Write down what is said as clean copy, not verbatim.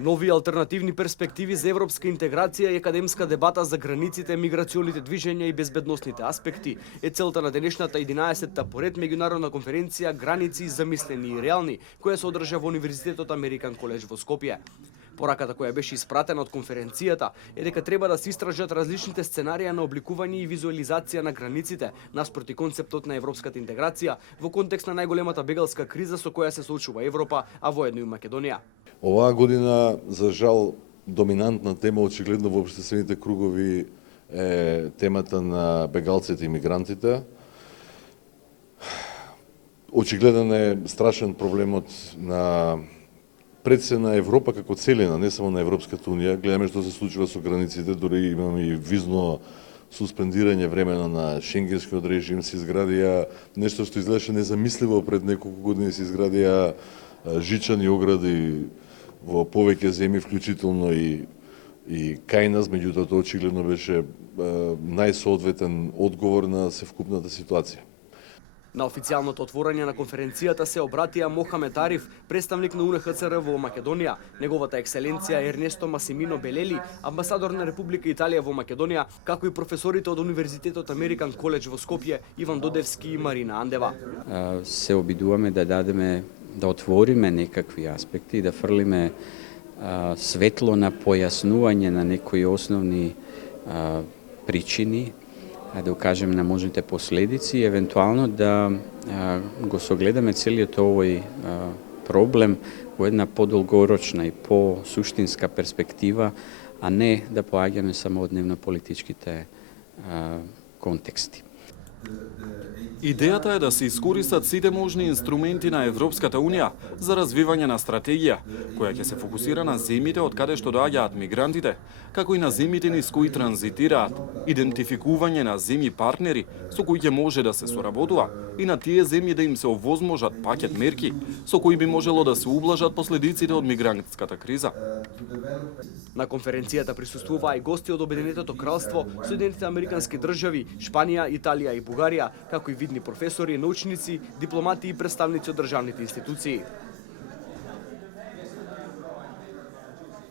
Нови алтернативни перспективи за европска интеграција и академска дебата за границите, миграционите движења и безбедносните аспекти е целта на денешната 11-та поред меѓународна конференција Граници замислени и реални, која се одржа во Универзитетот Американ коледж во Скопје. Пораката која беше испратена од конференцијата е дека треба да се истражат различните сценарија на обликување и визуализација на границите, наспроти концептот на европската интеграција во контекст на најголемата бегалска криза со која се соочува Европа, а воедно и Македонија. Оваа година, за жал, доминантна тема очигледно во општествените кругови е темата на бегалците и мигрантите. Очигледен е страшен проблемот на пред се на Европа како целина, не само на Европската унија. Гледаме што се случува со границите, дори имаме и визно суспендирање времено на шенгенскиот режим, се изградија нешто што изгледаше незамисливо пред неколку години, се изградија жичани огради во повеќе земји, вклучително и кај нас, меѓутоа тоа очигледно беше најсоодветен одговор на севкупната ситуација. На официјалното отворање на конференцијата се обратија Мохамед Ариф, представник на УНХЦР во Македонија, неговата екселенција Ернесто Масимино Белели, амбасадор на Република Италија во Македонија, како и професорите од Универзитетот Американ коледж во Скопје, Иван Додевски и Марина Андева. Се обидуваме да дадеме, да отвориме некакви аспекти и да фрлиме светло на појаснување на некои основни причини, да укажем на можните последици и евентуално да го согледаме целиот овој проблем во една подолгорочна и посуштинска перспектива, а не да поаѓаме само од дневно-политичките контексти. Идејата е да се искористат сите можни инструменти на Европската унија за развивање на стратегија, која ќе се фокусира на земјите од каде што доаѓаат мигрантите, како и на земјите низ кои транзитираат, идентификување на земји партнери со кои ќе може да се соработува и на тие земји да им се овозможат пакет мерки со кои би можело да се ублажат последиците од мигрантската криза. На конференцијата присуствуваа и гости од Обединетото кралство, Соединетите американски држави, Шпанија, Италија и Бугарија, како и видни професори, научници, дипломати и представници од државните институции.